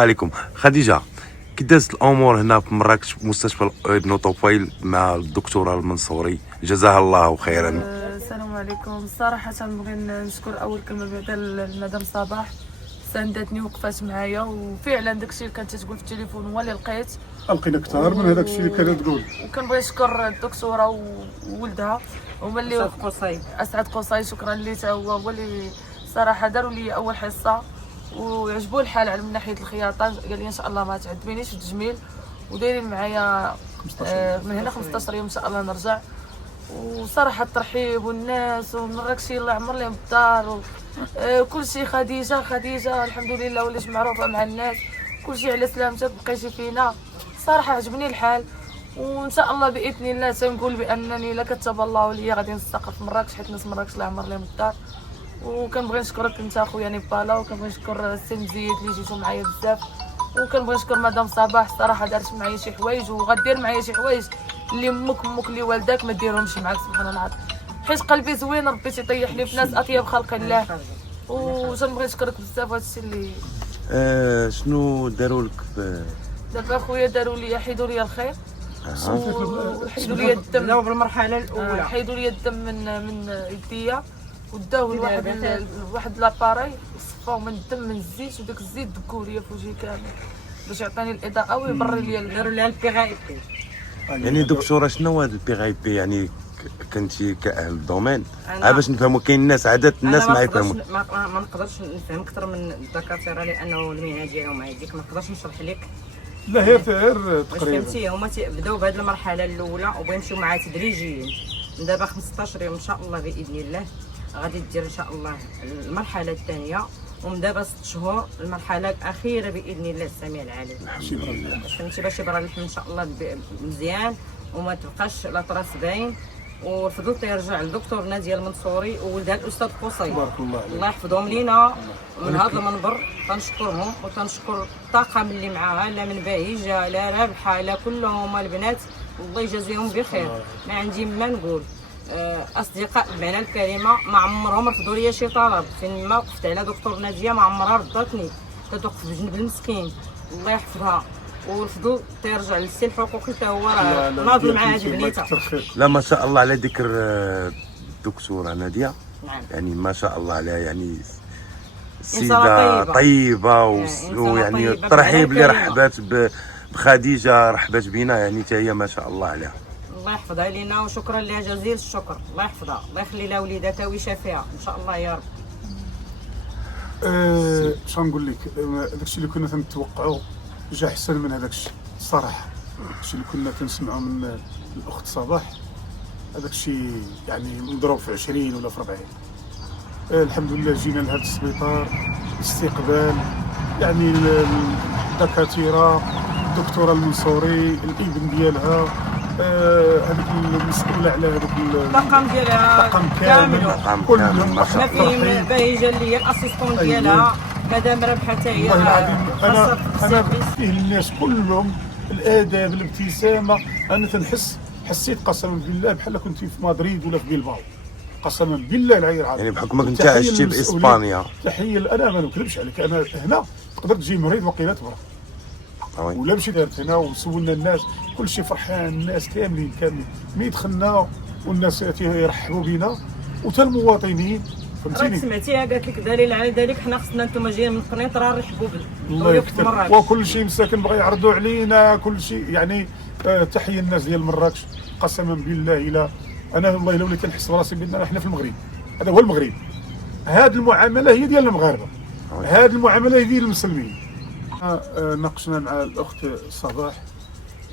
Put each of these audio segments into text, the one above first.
عليكم خديجة، كي دازت الامور هنا في مراكش في مستشفى ابن طفيل مع الدكتوره المنصوري جزاها الله خيرا؟ السلام عليكم. صراحة نبغي نشكر أول كلمة بعدا لمدام صباح، ساندتني وقفات معايا، وفعلا داكشي اللي كانت تقول في التليفون هو اللي لقينا اكثر من هذاك الشيء اللي كانت تقول. وكنبغي نشكر الدكتوره وولدها هما اللي اسعد قصي، شكرا ليه تا هو اللي صراحه داروا لي اول حصه وعجبوا الحال على من ناحيه الخياطه، قال لي ان شاء الله ما تعذبينيش في التجميل، ودايرين معايا من هنا 15 يوم ان شاء الله نرجع. وصراحه الترحيب والناس ومراكشي الله يعمر لهم الدار كل شيء. خديجه الحمد لله وليت معروفه مع الناس، كل شيء على سلامتك، بقيتي فينا. صراحه عجبني الحال، وان شاء الله باذن الله تنقول بانني لا كتب الله ليا غادي نستقر في مراكش، حيت ناس مراكش الله يعمر لهم الدار. وكنبغي نشكرك انت اخويا نيبالا، وكنبغي نشكر السي مزيد اللي جيتو معايا بزاف، وكنبغي نشكر مدام صباح. الصراحه دارت معايا شي حوايج وغدير معايا شي حوايج اللي امك اللي والداك ما ديرهمش معاك، سبحان الله، حيت قلبي زوين، ربي تيطيح لي في ناس اطيب خلق الله. وتنبغي نشكرك بزاف هادشي اللي شنو داروا لك دابا اخويا داروا لي حيدوا لي الخير وحيدوا لي الدم. بداو بالمرحله الاولى، حيدوا لي الدم من يديا وداوه لواحد لاباري وصفاو من الدم من الزيت، وداك الزيت دكوا لي في وجهي كامل باش يعطيني الاضاءه ويبرر لي. داروا لها البيغايبي. يعني دكتوره شنو هذا البيغايبي؟ يعني كنتي كاهل دومين باش نفهموا، كاين الناس عادات الناس ما يفهموا. ما نقدرش نفهم اكثر من الدكاتره، لانه المهنه ديالهم هذيك ما نقدرش نشرح لك. لا غير تقريبا فهمتي، هما بداو بهذه المرحله الاولى وبغيو يمشيو معاها تدريجيا. دابا 15 يوم ان شاء الله باذن الله غادي دير ان شاء الله المرحله الثانيه، ومن دابا 6 شهور المرحله الاخيره باذن الله السميع العليم. فهمتي، باش يبرى اللحم ان شاء الله مزيان وما تبقاش الاطراس باين. والفضل تيرجع للدكتور ناديه المنصوري وولدها الاستاذ قصي، بارك الله عليك، الله يحفظهم لينا من هذا المنبر. تنشكرهم وتنشكر الطاقم اللي معاها، لا من بهيجه لا رابحه لا كلهم البنات، الله يجازيهم بخير. ما عندي ما نقول. اصدقاء بمعنى الكلمه، ما عمرهم رفضوا لي شي طلب. فين ما وقفت على دكتور ناديه ما عمرها رضاتني، كتوقف بجنب المسكين، الله يحفظها. والفضل تيرجع للسي الحقوقي حتى هو راه ناضل مع هذه البنيته. لا ما شاء الله على ذكر الدكتوره ناديه. نعم. يعني ما شاء الله عليها، يعني إنسانة سيده طيبه ويعني الترحيب اللي رحبات بخديجه رحبات بينا، يعني حتى هي ما شاء الله عليها. الله يحفظها لينا وشكرا لها جزيل الشكر. الله يحفظها، الله يخلي لها وليداتها ويشافيها ان شاء الله يا رب. شنو نقول لك، داكشي اللي كنا تنتوقعوا جا احسن من هذاك الشيء الصراحه. داكشي اللي كنا تنسمعوا من الاخت صباح هذاك الشيء يعني مضروب في 20 ولا في 40. الحمد لله جينا لهذا السبيطار استقبال، يعني الدكاتره، الدكتوره المنصوري، الابن ديالها، هذيك المسؤوله على هذاك الطاقم ديالها الطاقم كامل كلهم ما فيه بهيجه اللي هي الاسيستون ديالها، مدام رابحه حتى هي. والله العظيم انا فيه الناس كلهم الاداب الابتسامه. انا تنحس حسيت قسما بالله بحال كنت في مدريد ولا في بيلباو، قسما بالله العلي العظيم. يعني بحكمك انت عشتي باسبانيا. تحيه، انا ما نكذبش عليك، انا هنا تقدر تجي مريض وقيله تبرا ولا مشيت هنا وسولنا الناس كل شيء فرحان، الناس كاملين ملي دخلنا والناس يرحبوا بنا وتا المواطنين. فهمتيني، سمعتيها قالت لك دليل على ذلك حنا خصنا نتوما جايين من قنيط راه نرحبوا الله يكثر، وكل شيء مساكن بغا يعرضوا علينا كل شيء. يعني تحيه الناس ديال مراكش قسما بالله. الى انا والله لو كنت نحس براسي بان احنا في المغرب، هذا هو المغرب. هذه المعامله هي ديال المغاربه، هذه المعامله هي ديال المسلمين. ناقشنا مع الاخت صباح،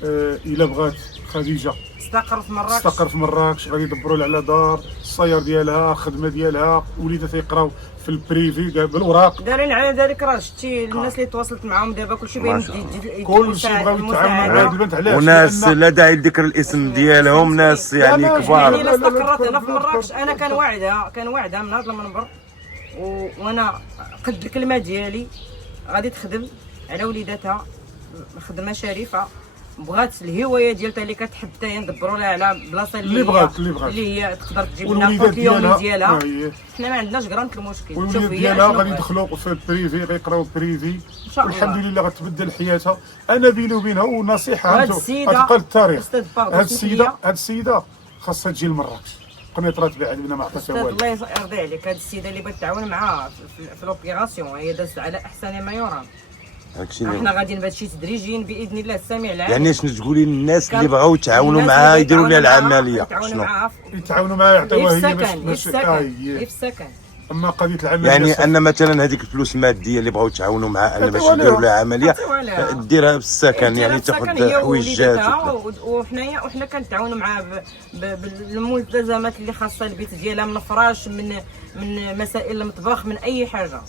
الا بغات خديجه تستقر في مراكش غادي يدبروا لها على دار، السيار ديالها، الخدمه ديالها، وليداتها يقراو في البريفي بالوراق. دارين على ذلك. راه شتي الناس اللي تواصلت معاهم دابا كلشي باين كلشي بغاو يتعاونوا مع هاد البنت. علاش؟ وناس لا داعي لذكر الاسم ديالهم، ناس يعني كبار. يعني استقرت هنا في مراكش. انا كان واعدها من هذا المنبر، وانا قد الكلمه ديالي غادي تخدم على وليداتها خدمه شريفه، بغات الهوايه ديالها اللي كتحب حتى هي ندبروا لها على بلاصه اللي بغات اللي هي تقدر تجيب لنا والوليدات قوت اليومي ديالها ديالها. هي. حنا ما عندناش غرانت المشكل. والوليدات ديالها غادي يدخلوا في البريفي، غيقراو بريفي، والحمد لله غتبدل حياتها. انا بيني وبينها ونصيحه غتبقى للتاريخ. هاد السيده خاصها تجي لمراكش، قنيطرات بعد منها ما عطاتها والو. الله يرضي عليك، هاد السيده اللي بغيت تعاون معاها في لوبيراسيون هي دازت على احسن ما يرام. احنا غاديين بهادشي تدريجيا باذن الله السميع العليم. يعني شنو تقولي للناس اللي بغاو يتعاونوا معاها يديروا لها العمليه؟ شنو يتعاونوا معاها يعطيوها هي باش في السكن. اما قضيه العمليه يعني ان مثلا هذيك الفلوس الماديه اللي بغاو يتعاونوا معها ان باش يديروا لها عمليه ديرها بالسكن، يعني تاخذ حويجات وحنا كنتعاونوا معها بالملتزمات اللي خاصه البيت ديالها، من فراش، من مسائل المطبخ، من اي حاجه.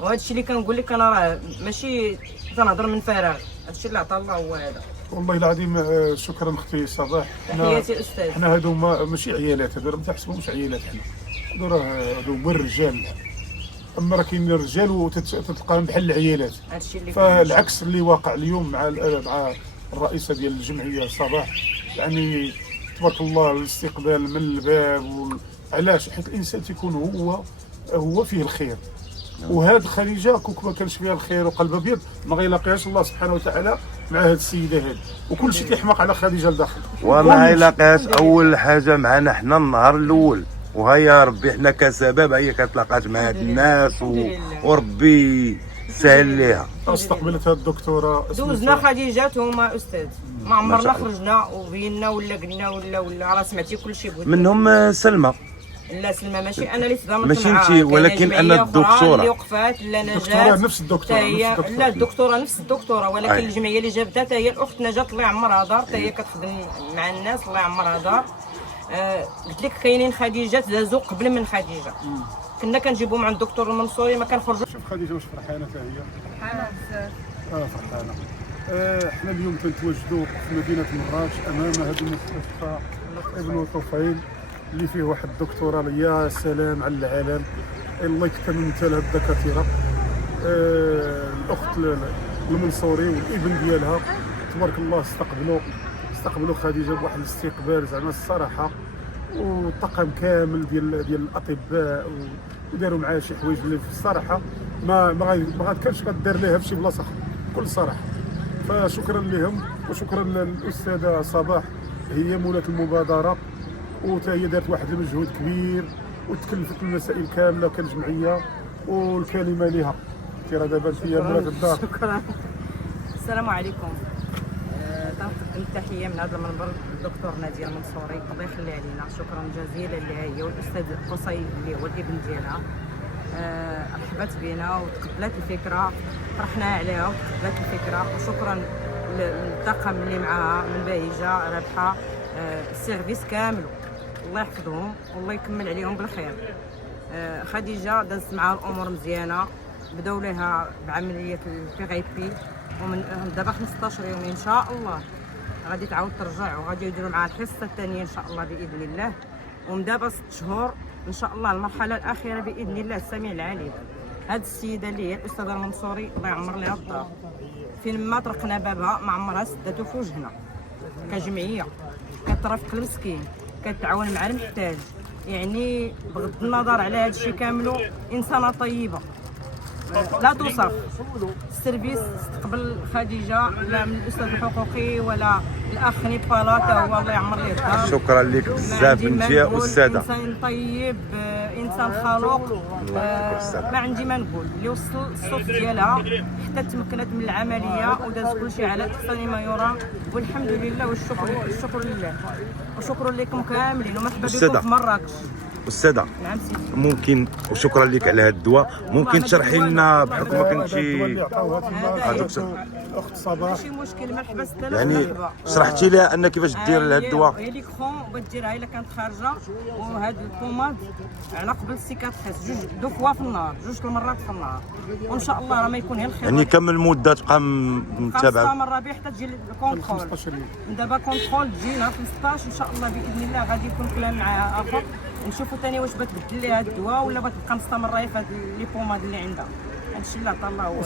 وهذا الشيء اللي كنقول لك انا راه ماشي تنهضر من فراغ، هذا الشيء اللي عطا الله هو هذا. والله العظيم شكرا اختي صباح. تحياتي الاستاذ. حنا هادو ماشي عيالات، هادو ما تحسبهمش عيالات، حنا هادو راه هادو الرجال. اما راه كاين الرجال وتتلقاهم بحال العيالات. فالعكس اللي واقع اليوم مع الرئيسه ديال الجمعيه صباح، يعني تبارك الله الاستقبال من الباب. علاش؟ حيت الانسان تيكون هو فيه الخير. وهاد خديجه كون ما كانش فيها الخير وقلب ابيض ما غيلاقيهاش الله سبحانه وتعالى مع هاد السيده هادي. وكل شيء تيحمق على خديجه لداخل، وما غيلاقيهاش اول حاجه معنا حنا النهار الاول. وهيا ربي حنا كسبب هي كتلاقات مع هاد الناس وربي سهل ليها. استقبلت هاد الدكتوره دوزنا خديجات هما استاذ، ما عمرنا خرجنا وبينا ولا قلنا ولا راه سمعتي كل شيء قلت منهم سلمى. لا سلمى ماشي انا اللي تضامنت ماشي معاها، انت، ولكن انا الدكتوره اللي وقفات. لا نجاة الدكتوره نفس الدكتوره لا الدكتوره نفس الدكتوره، ولكن الجمعيه اللي جابتها حتى هي الاخت نجاة الله يعمرها دار، حتى هي كتخدم مع الناس الله يعمرها دار. قلت لك كاينين خديجات دازوا قبل من خديجه، كنا كنجيبوهم عند الدكتور المنصوري ما كنخرجوش. شوف خديجه واش فرحانه حتى هي؟ فرحانه بزاف. فرحانه. احنا اليوم كنتواجدوا في مدينه مراكش امام هذا المستشفى ابن طفيل اللي فيه واحد الدكتوره. يا سلام على العالم، الله يكتب من مثال هاد الدكاتره. الاخت المنصوري والابن ديالها تبارك الله استقبلوا خديجه بواحد الاستقبال زعما الصراحه، والطاقم كامل ديال الاطباء، وداروا معاه شي حوايج اللي في الصراحه ما كانش غدير ليها في شي بلاصه اخرى بكل صراحه. فشكرا لهم وشكرا للاستاذه صباح، هي مولاة المبادره، وتا هي دارت واحد المجهود كبير وتكلفت المسائل كامله كالجمعيه، والكلمه لها. راه دابا فيها مولاة الدار. شكرا. السلام عليكم. تنقدم التحيه من هذا المنبر للدكتور ناديه المنصوري، الله يخلي علينا. شكرا جزيلا لها هي والاستاذ قصي اللي هو الابن ديالها. رحبت بنا وتقبلت الفكره، فرحنا عليها وتقبلت الفكره. وشكرا للطاقم اللي معاها من باهجه رابحه، السيرفيس كامل، الله يحفظهم والله يكمل عليهم بالخير. خديجه دازت معها الامور مزيانه، بداو لها بعمليه البي، ومن دابا 15 يوم ان شاء الله غادي تعاود ترجع، وغادي يديروا معها الحصه الثانيه ان شاء الله باذن الله. ومن دابا 6 شهور ان شاء الله المرحله الاخيره باذن الله السميع العليم. هاد السيده اللي هي الاستاذه المنصوري الله يعمر لها الدار، فين ما طرقنا بابها ما عمرها سدته في وجهنا. كجمعيه كترافق المسكين، كتعاون مع المحتاج، يعني بغض النظر على هذا الشيء كامله انسانه طيبه لا توصف. السيرفيس استقبل خديجه لا من الاستاذ الحقوقي ولا الاخ نيبالا تا هو الله يعمر ليه الدار. شكرا لك بزاف بنتي يا استاذه. انسان طيب، انسان خلوق، ما عندي ما نقول. اللي وصل الصوت ديالها حتى تمكنت من العمليه وداز كل شيء على احسن ما يرام، والحمد لله والشكر لله وشكرا لكم كاملين، ومرحبا بكم في مراكش. استاذه نعم سيدي. ممكن وشكرا لك على هذا الدواء، ممكن تشرحي لنا بحكم ما كنتي الاخت صباح؟ ماشي مشكل، مرحبا ستة. يعني شرحتي لها ان كيفاش دير هذا الدواء؟ هي ليكرون وبديرها الا كانت خارجه، وهاد البوماد على قبل السيكاتريس دو فوا في النهار، 2 المرات في النهار، وان شاء الله راه ما يكون هي الخير. يعني كم المده تبقى متابعه؟ 5 مرات حتى تجي الكونترول. 15 يوم دابا كونترول تجينا 15 ان شاء الله باذن الله. غادي يكون كلام معها اخر، نشوفوا ثاني واش بتبدل ليها الدواء ولا بتبقى مستمره في هاد لي بوماد اللي عندها. هادشي اللي عطا الله هو.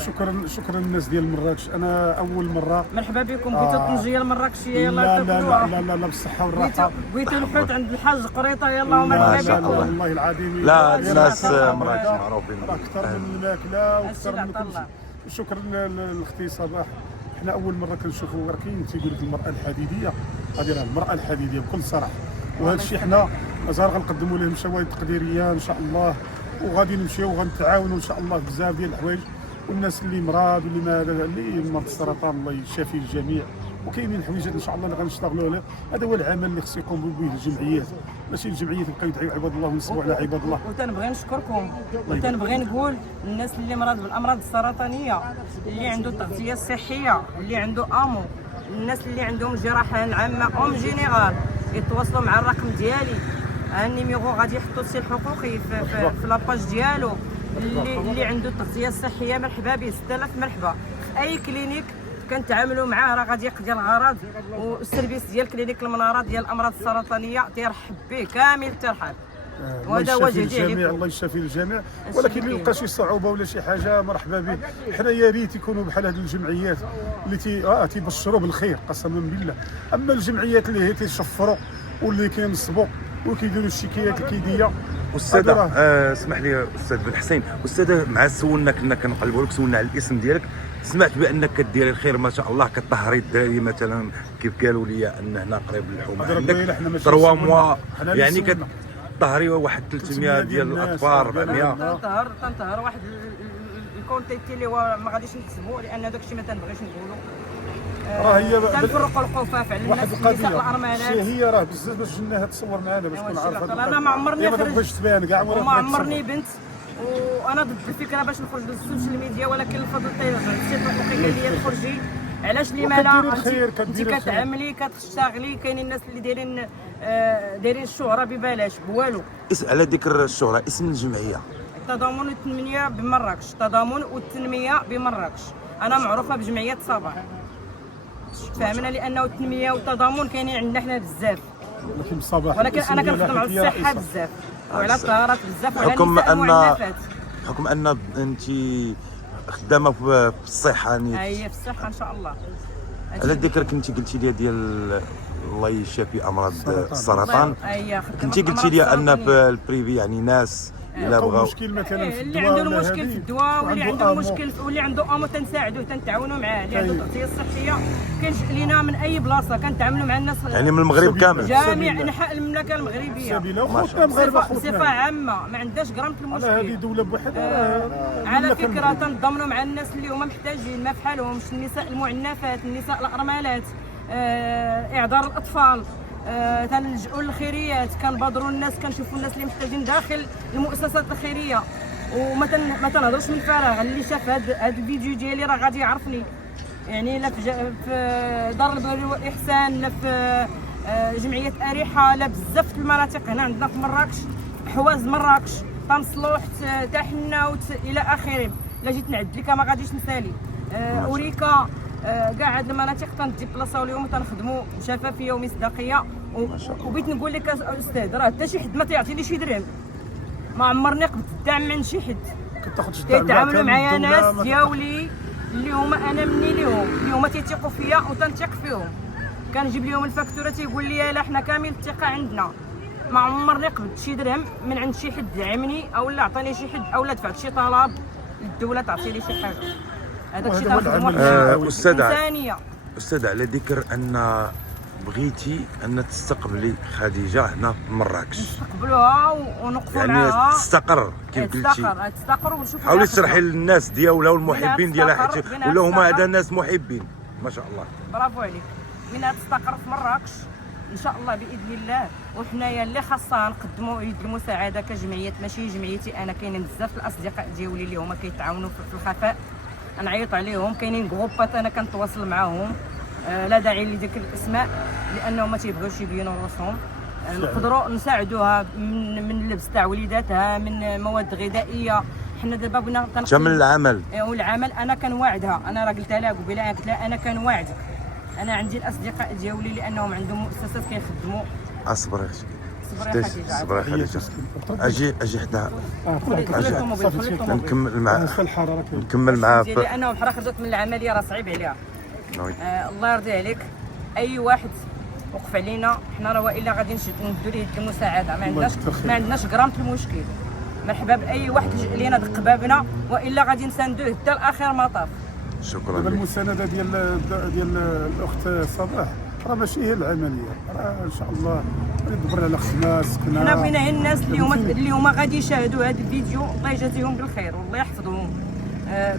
وشكرا للناس ديال مراكش. انا اول مره مرحبا بكم. بغيتو طنجيه المراكشيه يلا لا لا تاكلوها. لا لا لا بالصحه والراحه. بغيتو الحوت عند الحاج قريطه يلا ما ومرحبا شاء الله بكم. والله العظيم. لا الناس راه مراكش معروفين اكثر من الماكله هادشي واكثر اللي من عطا كل الله. شيء. شكرا لاختي صباح. حنا اول مره كنشوفوا راه كاين تيقول لك المراه الحديديه، هذه راه المراه الحديديه بكل صراحه. وهذا الشيء حنا مازال غنقدموا لهم شواهد تقديريه ان شاء الله، وغادي نمشيو وغنتعاونوا ان شاء الله بزاف ديال الحوايج. والناس اللي مرض اللي مرض السرطان الله يشافي الجميع. وكاينين حويجات ان شاء الله اللي غنشتغلوا عليه. هذا هو العمل اللي خص يقوم به الجمعيات، ماشي الجمعيات يبقاو يدعيو عباد الله وينصبوا على عباد الله. وتنبغي نشكركم وتنبغي نقول الناس اللي مرض بالامراض السرطانيه، اللي عنده التغذيه الصحيه، اللي عنده امو، الناس اللي عندهم جراحه العامه اوم جينيرال يتواصلوا مع الرقم ديالي. النيميرو غادي يحطوا السي الحقوقي في لاباج ديالو. اللي عنده التغذيه الصحيه مرحبا به، 6000 مرحبا. في اي كلينيك كنتعاملوا معاه راه غادي يقضي الغرض. والسيرفيس ديال كلينيك المناره ديال الامراض السرطانيه تيرحب به كامل الترحاب. وهذا هو جديد الجميع، الله يشافي الجميع. ولكن اللي لقى شي صعوبه ولا شي حاجه مرحبا به. حنا يا ريت يكونوا بحال هذه الجمعيات اللي تيبشروا بالخير قسما بالله. اما الجمعيات اللي هي تيشفروا واللي كينصبوا وكيديروا الشكايات الكيديه. استاذ اسمح لي استاذ بن حسين، استاذ مع سولنا كنا كنقلبوا لك، سولنا على الاسم ديالك، سمعت بانك كديري الخير ما شاء الله، كطهري الدراري مثلا كيف قالوا لي ان هنا قريب للحومه عندك 3 موا، يعني كطهري واحد 300 ديال الاطفال 400. تنطهر واحد الكونتيتي اللي هو ما غاديش نكتبوا لان داك الشيء ما تنبغيش نقولوا. راه هي تنفرقوا القفاف على واحد الناس النساء القضيه الارملات. هي راه بزاف باش جناها تصور معنا باش تكون عارفه. انا ما عمرني ما تبغيش تبان كاع وما عمرني بنت، وانا ضد الفكره باش نخرج للسوشيال ميديا، ولكن الفضل طيب السي الحقوقي قال لي تخرجي. علاش لي ما لا؟ انت كتعملي كتشتغلي. كاينين الناس اللي دايرين الشهره ببلاش بوالو. على ذكر الشهره، اسم الجمعيه التضامن والتنميه بمراكش. التضامن والتنميه بمراكش. انا معروفه بجمعيه صباح، فهمنا، لانه التنميه والتضامن كاينين عندنا حنا بزاف. ولكن انا كنخدم على الصحه بزاف وعلى الطهارات بزاف وعلى النساء المعنفات. بحكم ان انت خدامه في الصحه، هي في الصحه ان شاء الله. على ذكر كنتي قلتي لي ديال الله يشافي امراض السرطان، كنتي قلتي لي ان في البريفي يعني ناس الا بغاو مشكل مثلا في اللي عنده المشكل في الدواء واللي عنده المشكل واللي عنده امو تنساعدوه تنتعاونوا معاه. اللي عنده التغذيه الصحيه كنجي لينا من اي بلاصه كنتعاملوا مع الناس يعني من المغرب كامل، جميع انحاء المملكه المغربيه بصفه عامه. ما عندهاش غرام في المشكل. هذه دوله بوحدها. على فكره تنضمنوا مع الناس اللي هما محتاجين ما بحالهمش، النساء المعنفات، النساء الارملات، اعذار الاطفال. تنلجؤوا للخيريات، كنبادروا الناس، كنشوفوا الناس اللي محتاجين داخل المؤسسات الخيريه. وما تنهضرش من الفراغ. اللي شاف هذا الفيديو ديالي راه غادي يعرفني، يعني لا في دار البر والاحسان، لا في جمعيه اريحه، لا بزاف المناطق هنا عندنا في مراكش، حواز مراكش، طنصلوح، تحنا الى اخره. لا جيت نعد لك ما غاديش نسالي. اوريكا، كاع هاد المناطق تنديبلاصاو اليوم وتنخدموا بشفافيه ومصداقيه. وبغيت نقول لك استاذ، راه حتى شي حد ما تيعطيني شي درهم. ما عمرني قبلت الدعم من شي حد. كيتعاملوا معايا ناس دياولي اللي هما انا مني ليهم، اللي هما تيثيقوا فيا وتنثيق فيهم. كنجيب لهم الفاكتوره تيقول لي لا حنا كامل الثقه عندنا. ما عمرني قبلت شي درهم من عند شي حد دعمني او لا عطاني شي حد او لا دفعت شي طلب للدوله تعطي لي شي حاجه. هذاك الشيء تنخدموا استاذ على ذكر ان بغيتي ان تستقبلي خديجه هنا في مراكش، نستقبلوها ونوقفوا يعني معاها يعني تستقر كيف قلتي. تستقر ونشوفوا. حاولي تشرحي للناس ديالها والمحبين ديالها، حيت ولا هما هذا ناس محبين ما شاء الله. برافو عليك. منها تستقر في مراكش ان شاء الله باذن الله. وحنايا اللي خاصها نقدموا يد المساعده كجمعيات، ماشي جمعيتي انا. كاينين بزاف الاصدقاء ديالي اللي هما كيتعاونوا في الخفاء، نعيط عليهم. كاينين جروبات انا كنتواصل معاهم، لا داعي لذكر الاسماء لانهم ما تيبغيوش يبينوا راسهم. نقدروا نساعدوها من اللبس تاع وليداتها، من مواد غذائيه. حنا دابا بغينا من العمل والعمل انا كنواعدها. انا راه قلتها لها قبيله، قلت لها انا كنواعدك. انا عندي الاصدقاء ديالي لانهم عندهم مؤسسات كيخدموا. اصبر صبري خديجه. صبري خديجه. اجي حدا نكمل مع الحراره نكمل مع لانه بحال خرجت من العمليه راه صعيب عليها. الله يرضي عليك، اي واحد وقف علينا حنا راه والا غادي نديروا ليه المساعده، ما عندناش غرام في المشكل. مرحبا باي واحد يجي لينا دق بابنا، والا غادي نساندوه حتى لاخر مطاف. شكرا لك. المسانده ديال الاخت صباح راه ماشي هي العمليه، راه ان شاء الله ندبر على خدمه سكنه. حنا بغينا غير الناس اللي هما غادي يشاهدوا هذا الفيديو الله يجازيهم بالخير والله يحفظهم.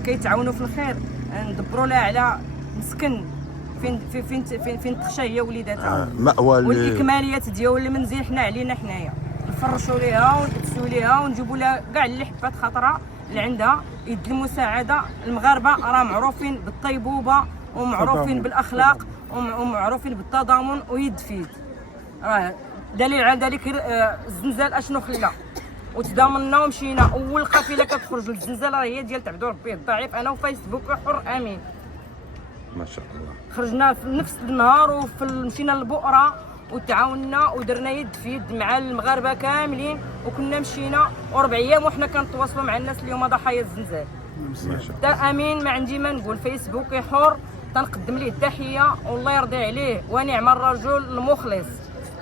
كيتعاونوا في الخير، ندبروا لها على مسكن فين تخشى هي وليداتها، مأوى والاكماليات ديال المنزل حنا علينا حنايا نفرشوا ليها ونكسوا ليها ونجيبوا لها كاع اللي حبات خاطرها اللي عندها يد المساعده. المغاربه راه معروفين بالطيبوبه ومعروفين بالاخلاق ومعروفين بالتضامن ويد في يد. راه دليل على ذلك الزنزال اشنو خلى وتضامننا ومشينا. اول قافله كتخرج للزنزال راه هي ديال تعبدوا ربي الضعيف، انا وفيسبوك حر امين. ما شاء الله. خرجنا في نفس النهار مشينا للبؤره وتعاوننا ودرنا يد في يد مع المغاربه كاملين، وكنا مشينا و4 ايام وحنا كنتواصلوا مع الناس اللي هما ضحايا الزلزال. تا امين ما عندي ما نقول، فيسبوك حر، تنقدم ليه التحيه والله يرضي عليه ونعم الرجل المخلص،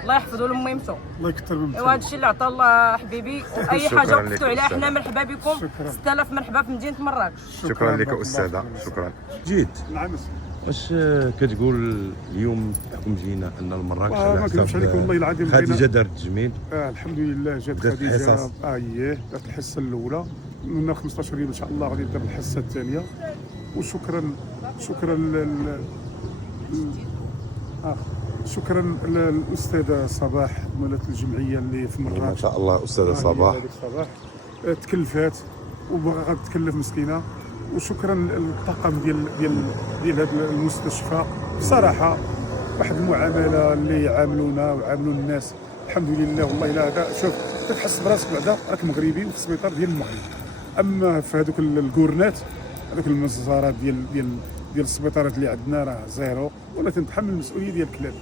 الله يحفظه لميمته. الله يكثر من وهذا الشيء اللي عطى الله حبيبي. واي حاجه وقفتوا عليها حنا مرحبا بكم. 6000 مرحبا في مدينه مراكش. شكرا لك استاذه. شكرا. جيد. نعم. واش كتقول اليوم حكم جينا ان المراكش ما نكذبش عليكم والله العظيم خديجه دارت جميل. الحمد لله جات خديجه. دارت الحصه الاولى، من 15 يوم ان شاء الله غادي ندير الحصه الثانيه. وشكرا شكرا للاستاذه صباح مولات الجمعيه اللي في مراكش. ما شاء الله استاذه صباح تكلفات وبغا تكلف مسكينه. وشكرا للطاقم ديال هذا المستشفى، بصراحه واحد المعامله اللي يعاملونا ويعاملوا الناس الحمد لله. والله لا شوف تحس براسك بعدا راك مغربي وفي السبيطار ديال المغرب. اما في هذوك الكورنات، هذوك المزارات ديال السبيطارات اللي عندنا راه زيرو، ولا تنتحمل المسؤوليه ديال الكلاب.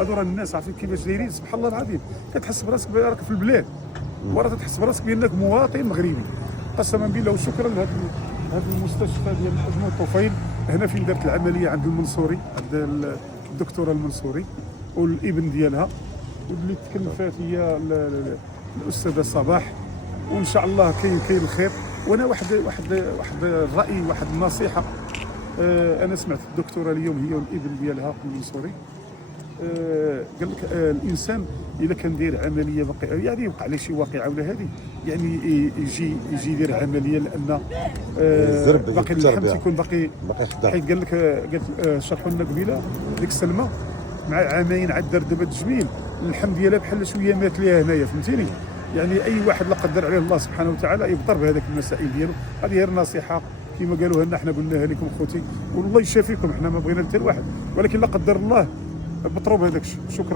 هذو راه الناس عارفين كيفاش دايرين، سبحان الله العظيم. كتحس براسك راك في البلاد، وراه تحس براسك بانك مواطن مغربي قسما بالله. وشكرا لهذا المستشفى ديال أجمل الطفيل هنا فين دارت العمليه عند المنصوري، عند الدكتوره المنصوري والابن ديالها، واللي تكلفات هي الاستاذه صباح. وان شاء الله كاين الخير. وانا واحد الراي، واحد النصيحه. انا سمعت الدكتوره اليوم هي والابن ديالها المنصوري، قال لك الانسان اذا كان داير عمليه واقعه، يعني وقع عليه شي واقعه ولا هذه، يعني يجي يدير عمليه لان باقي اللحم تيكون باقي حدا. حيت قالت شرحوا لنا قبيله ديك سلمى مع عامين عاد دار دابا التجميل، اللحم ديالها بحال شويه مات ليها هنايا، فهمتيني؟ يعني اي واحد لا قدر عليه الله سبحانه وتعالى يبطر بهذاك المسائل ديالو. هذه هي النصيحه كما قالوها لنا، حنا قلناها لكم خوتي، والله يشافيكم. حنا ما بغينا حتى واحد، ولكن لا قدر الله بطروا بهذاك الشيء. شكرا.